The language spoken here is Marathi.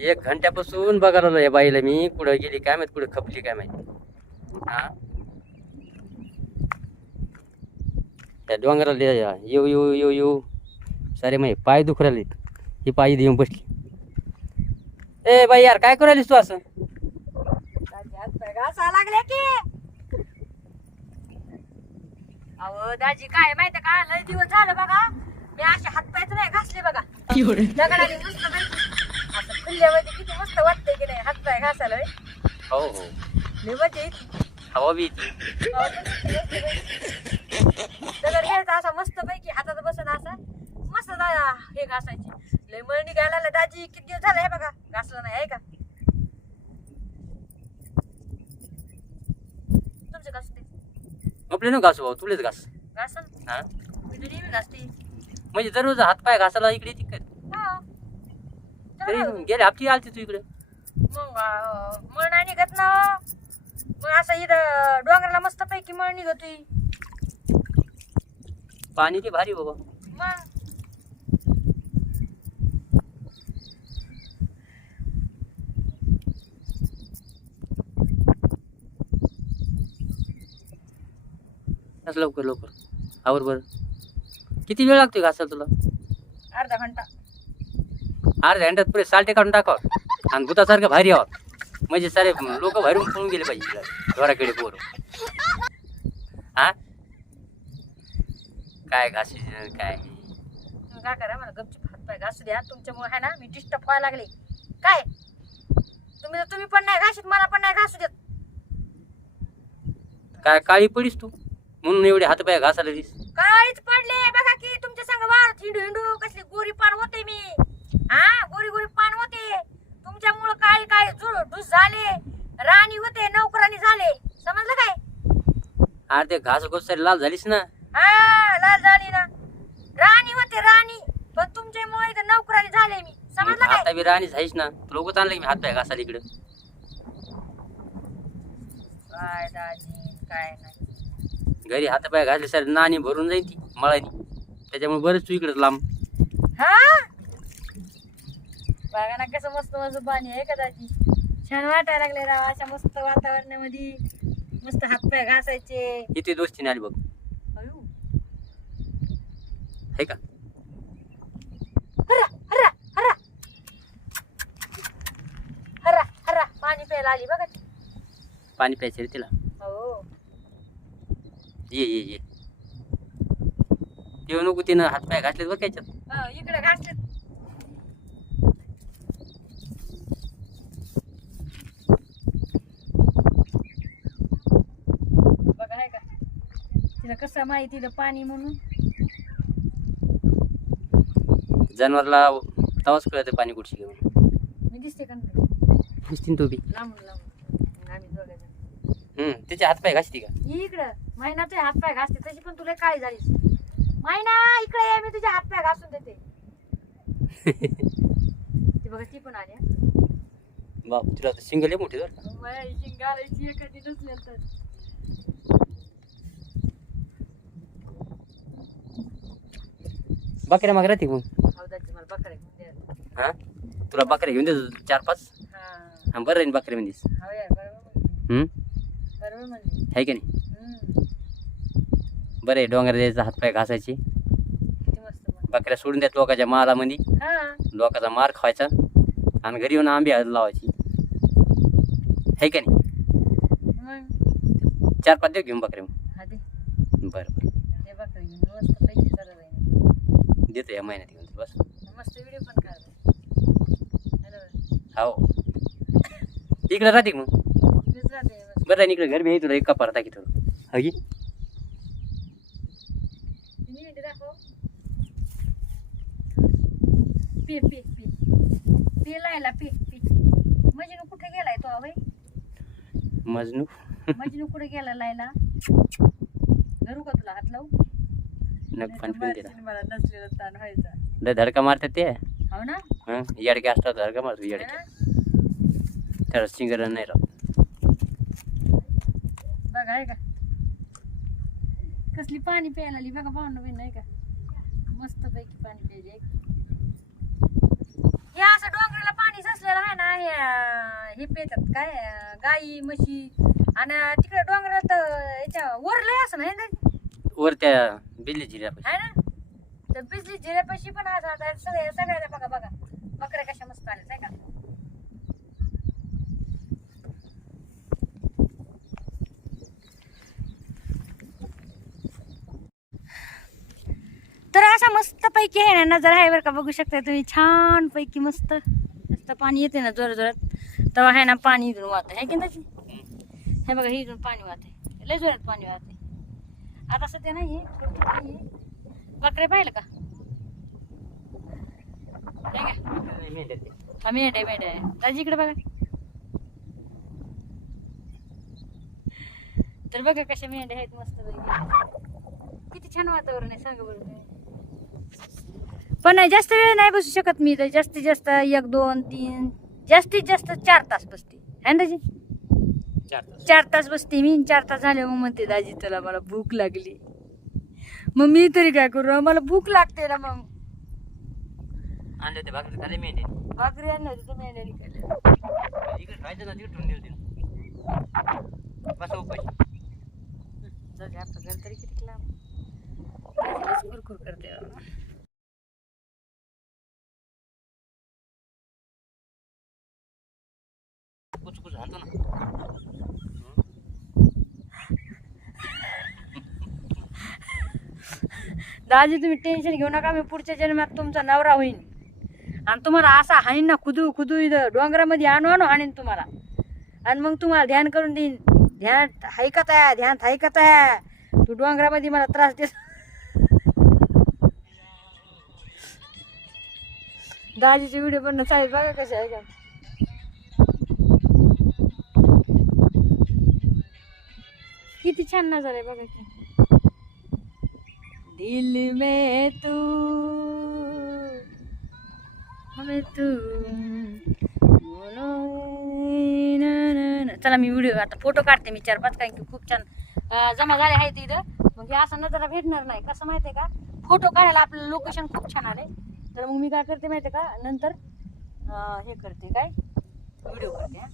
एक घंट्यापासून बघायला लागलो या बाईला मी. कुठं गेली काय माहीत कुठं खपली काय माहीत. हा? त्या डोंगराला या- येऊ येऊ येऊ येऊ. सारे माही पाय दुखू राहिले ही पायी देऊन बसली. ए बाई यार काय करू राहिलीस तू असं? दाजी हात पाय घासा लागले की अहो दाजी काय माहिती का? लय दिवस झालं बघा. मी असे हात पायच नाही घासले बघा. किती मस्त वाटतंय की नाही? हात पाय घासायला होय. हो हो. लय मजा येते हवा बी येते. दगड घ्यायचा असा मस्त पैकी हातात बसून असा. मस्त दा- हे घासायची. लय मळ निघायला लागलं. दाजी किती दिवस झाले हे बघा. घासलं नाही आहे का? तुमचं घासते आपले ना घासू भाऊ तुलेच घास. घासल हा? मी तर नेहमी घासते. म्हणजे दररोज हात पाय घासायला इकडे तिकडे तरी चला बघू. गेले हप्ती आलती तू इकडे. मग अं, मळ नाही निघत ना. मग असं इथं डोंगराला मस्त पैकी मळ निघतोय. पाणी ते भारी बाबा. मग? असं लवकर लवकर. आवर बरं. किती वेळ लागतोय घासायला तुला? अर्धा घंटा. अर्ध्या घंट्यात पुरे सालटे काढून टाकावं. आणि भूतासारखं भारी यावं. म्हणजे सारे लोक बाहेरून पळून गेले पाहिजे घराकडे पोर. हा काय घास काय? काय करा मला गपचूप हात पाय घासू द्या. तुमच्यामुळे आहे ना मी डिस्टर्ब व्हायला लागले. काय? तुम्ही तुम्ही पण नाही घाशीत मला पण नाही घासू देत. काय काळी पडीस तू? म्हणून एवढे हात पाय घासायला दिस काळीच पडले. बघा की तुमच्या संग वारत हिंडू हिंडू कसली गोरी पान होते मी. हा गोरी गोरी पान होते. तुमच्यामुळं काळी जुळ ढुस झाले. राणी होते नोकरानी झाले. समजलं काय? अरे ते घास गोसारी लाल झालीस ना. हा लाल झाली ना. राणी होते राणी. पण तुमच्यामुळे इथं नोकरानी झाले मी. समजलं काय? आता बी राणी झालीस ना. लोक आणलं की मी हात पाय घासायला इकडे. काय दाजी काय नाही. घरी हात पाय घासले सर नाणी भरून जाईल ती मळानी त्याच्यामुळे बरेच तू इकडे लांब. हा? बघा ना कसं मस्त मस्त पाणी आहे का दाजी छान वाटायला लागले राव अशा मस्त वातावरणामध्ये. मस्त हातपाय घासायचे. इथे दोस्तीने आली बघ. अयो. आहे का. पाणी प्यायला आली बघा ती. पाणी प्यायचं रे तिला. हो. ये ये ये. तेव्हा नको तिनं हात पाय घातले बघ याच्यात. हो, इकडे घासले बघा आहे का तिला कसं माहिती पाणी म्हणून? जनावरला तवाच कळतं पाणी कुठची घेऊन. मी दिसते का नाही? दिसतीन तू बी. लांबून लांबून. आम्ही दोघं जण. हम्म तिचे हात पाय घासती का? इकडं. महिना तुझे हात पाय घासते तशी पण तुला काय झालीस? महिना इकडे ये मी तुझे हात पाय घासून देते. ती बघा ती पण आली. बाप तुला सिंगल आहे मोठी कधी नसलेल तर. बकऱ्या माग राहते मग. द्या हा? तुला बकऱ्या घेऊन दे चार पाच हा. हा बरं राहील बकऱ्या हो म्हणली हम्म? आहे का नाही. बरं आहे डोंगर द्यायचा हात पाय घासायची. बकऱ्या सोडून द्यात लोकांच्या मालामध्ये. हा. लोकांचा मार खायचा आणि घरी येऊन आंबे लावायची. आहे का नाही? चार पाच दिवस घेऊन बकऱ्या मग. हा बरं बरं हे बकरी घेऊन मस्त पैकी चालू राहील देतो या महिन्यात घेऊन बस. मस्त व्हिडिओ पण काढ. हो. इकडे राहते मग. बरं आहे इकडे घर बी आहे तुला एक कपार टाकी थोडं. हो की? पे पे पे. पे लायला पे पे. मजनू कुठे गेलाय तो अभय मजनू? मजनू कुठे गेला लायला? धरू का तुला हात लावू नग फन फन दिला मला नसलेला ताण व्हायचा. लय धडका मारतात ते? हो ना? हं? येडके असतात धडका मारतो है येडके ना? त्याला सिंगर नाही राहत. बघा आहे का? कसली पाणी प्यायला आली बघा पाहुणं बिन आहे का? मस्त पैकी पाणी प्यायली का? हे असं डोंगराला पाणी साचलं आपल्याला आहे ना हे हे पेतात काय अं, गाई म्हशी आणि तिकडे डोंगरात अं, याच्या वर लय असं नाही ना? वर त्या बिल्ली जिऱ्यापाशी. आहे ना? तर बिजली जिऱ्यापाशी पण असं आता सगळे सगळ्याला बघा बघा. बकऱ्या कशा मस्त आल्या नाही का? तर असा मस्त पैकी आहे ना नजर आहे बरं का बघू शकता तुम्ही. छान पैकी मस्त. मस्त पाणी येते ना जोर जोरात तेव्हा आहे ना पाणी इथून वाहत आहे की नाही? हे बघा हे इथून पाणी वाहत आहे लय जोरात पाणी वाहत आहे आता सध्या नाही आहे. बकरे पाहिलं का? नाही का हा मेंढ आहे मेंढ आहे. दाजी इकडे बघा. तर बघा कशा मेंढ्या आहेत मस्त किती छान वातावरण आहे सांगा बरं पण नाही जास्त वेळ नाही बसू शकत मी. तर जास्तीत जास्त एक दोन तीन जास्तीत जास्त चार तास बसते. है ना दाजी? चार तास. बसते मी चार तास झाले मग म्हणते दाजी तुला मला भूक लागली. मग मी तरी काय करू मला भूक लागते ना मग. आणले ते भाकरी खाली मेंढे? भाकरी होती तर मेंढ्या निघाल्या इकडे खायचं ना तिकडून नेऊ दे बस उपाशी. जाऊ दे, आपलं घर तरी किती लांब. दाजीलाच कुरकुर करते बाबा. कुछ कुछ हातो ना. दाजी तुम्ही टेन्शन घेऊ नका मी पुढच्या जन्मात तुमचा नवरा होईन. आणि तुम्हाला असा हाईन ना खुदू खुदू इथं डोंगरामध्ये आणू आणू आणीन तुम्हाला. आणि मग तुम्हाला ध्यान करून देईन. ध्यान ऐकत आहे ध्यान ऐकत आहे. तू डोंगरामध्ये मला त्रास देस दाजीचे व्हिडिओ पण साहेब बघा कसे आहे का. किती छान नजर आहे बघा की. दिल में तू। हमें तू। बोलो चला मी व्हिडिओ आता फोटो काढते मी चार पाच कारण की खूप छान जमा झाले आहेत इथं. मग हे असं नजरा भेटणार नाही. कसं माहिती आहे का? फोटो काढायला आपलं लोकेशन खूप छान आले तर मग मी काय करते माहिती आहे का? नंतर हे करते काय? व्हिडिओ करते हा.